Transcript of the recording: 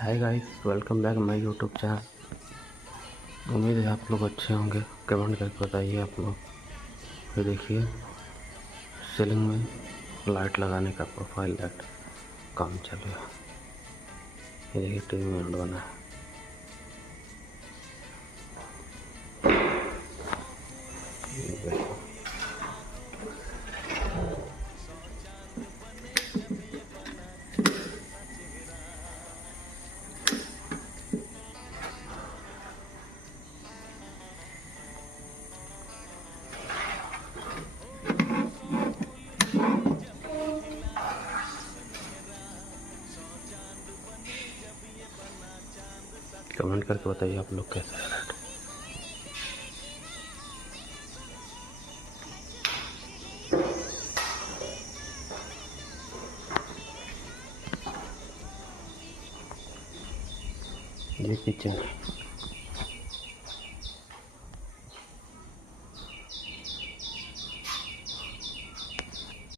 Hi guys, welcome back my YouTube channel. उम्मीद है आप लोग अच्छे होंगे। कमेंट करके बताइए आप लोग। ये देखिए, सीलिंग में लाइट लगाने का प्रोफाइल लाइट काम चलेगा। ये देखिए टीवी में बना है। ये देखो, कमेंट करके बताइए आप लोग कैसा है लाइट। ये किचन है।